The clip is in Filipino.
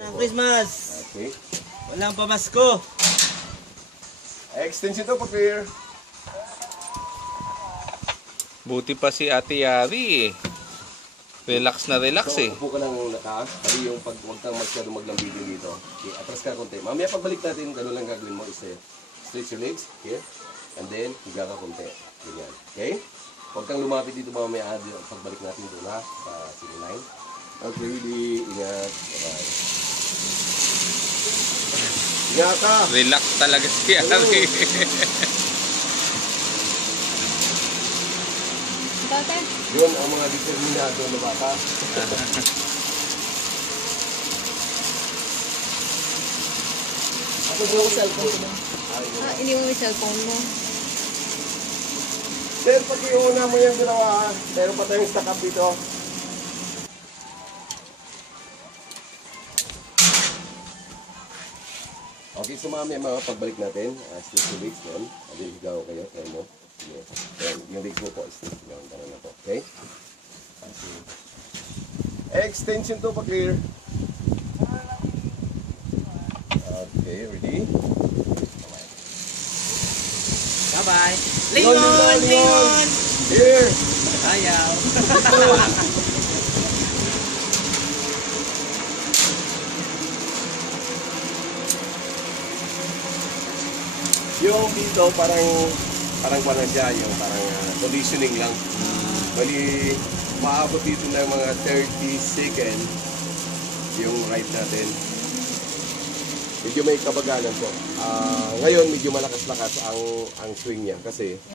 Christmas! Okay. Walang pamasko! Extension to pa clear. Buti pa si Ate Yari eh. Relax na relax So, eh. upo ka lang naka. Bali yung pag huwag kang masyado maglambitin dito. Okay, atras ka konti. Mamaya pagbalik natin, gano'n lang gagawin mo. Stretch your legs. Okay? And then, higa ka konti. Ganyan. Okay? Huwag kang lumapit dito mamaya pagbalik natin doon ha. Sa city line. Okay, really. Ingat. Bye-bye. Ingat ka! Relax talaga si Yari. Dati? Yun ang mga determinado na bata. Ako yung cellphone ko. Iniwan mo yung cellphone mo. Sir, pag iuna mo yung dalawa, meron pa tayong stock up dito. Okay, sumami ang mga pagbalik natin. Stick to legs doon. Abi, higaw kayo. Try mo. Sige. Ayan, yung legs mo po. Stick down. Tara na po. Okay? Extension to pa clear. Okay, ready? Bye-bye! Lingon! Lingon! Here! Ayaw! Yung dito parang siya, yung parang conditioning lang. Bali, maabot dito ng mga 30 seconds yung ride natin. Medyo may kabagalan po. Ngayon medyo malakas-lakas ang swing niya kasi